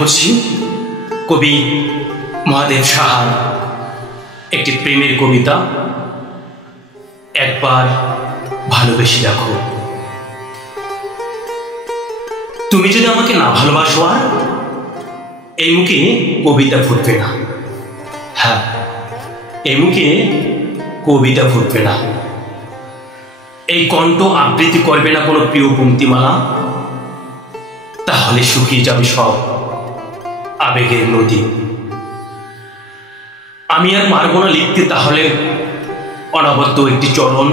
করছি কবি মহাদেব সাহার একটি প্রেমের কবিতা, একবার ভালোবেসে দেখো। তুমি যদি আমাকে না ভালোবাসো আর এই মুখে কবিতা ফুটবে না। হ্যাঁ, এই মুখে কবিতা ফুটবে না। এই কণ্ঠ আবৃত্তি করবে না কোনো প্রিয় পংক্তিমালা। তাহলে শুকিয়ে যাবে সব আবেগের নদী। আমি আর পারবো না লিখতে তাহলে অনবদ্য একটি চরণ,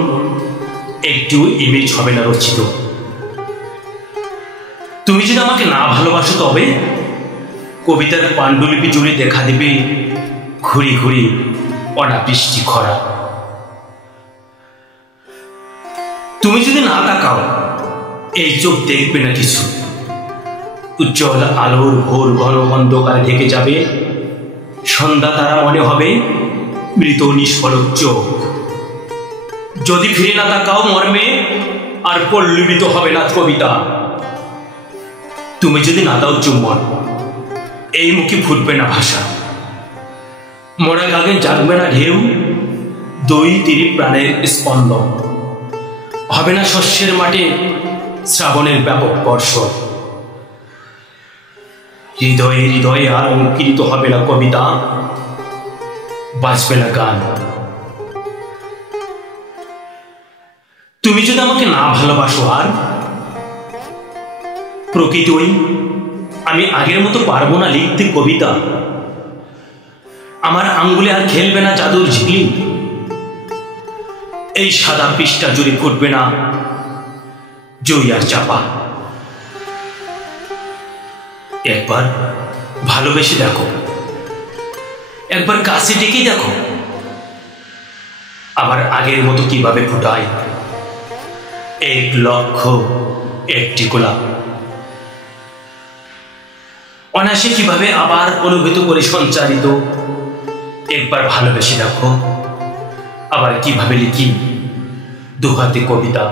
একটু ইমেজ হবে না রচিত। তুমি যদি আমাকে না ভালোবাসো তবে কবিতার পাণ্ডুলিপি জুড়ে দেখা দেবে ঘুরি ঘুরি অনাবৃষ্টি খরা। তুমি যদি না তাকাও এই চোখ দেখবে না কিছু। উজ্জ্বল আলোর ভোর ঘন অন্ধকারে ঢেকে যাবে সন্ধ্যা, তারা মনে হবে মৃত নিষ্ফলক চোখ। যদি ফিরে না তাকাও মর্মে আর পল্লবিত হবে না কবিতা। তুমি যদি না দাও চুম্বন এই মুখে ফুটবে না ভাষা। মরা গাগে জাগবে না ঢেউ, দই তিরি প্রাণের স্পন্দন। হবে না শস্যের মাঠে শ্রাবণের ব্যাপক বর্ষণ। হৃদয়ে হৃদয়ে আর অঙ্কিত হবে না কবিতা, বাজবে না গান। তুমি যদি আমাকে না ভালোবাসো আর প্রকৃতই আমি আগের মতো পারবো না লিখতে কবিতা। আমার আঙ্গুলে আর খেলবে না জাদুর ঝিলি। এই সাদা পৃষ্ঠা জুড়ে ফুটবে না জই আর চাপা। একবার ভালোবেসে দেখো, একবার কাছে ডেকে দেখো, আবার আগের মতো কিভাবে ফুটায় এক লক্ষ একটি গোলাপ। অনায়াসে কিভাবে আবার অনুভূত করে সঞ্চারিত। একবার ভালোবেসে দেখো, আবার কিভাবে লিখি দুহাতে কবিতা।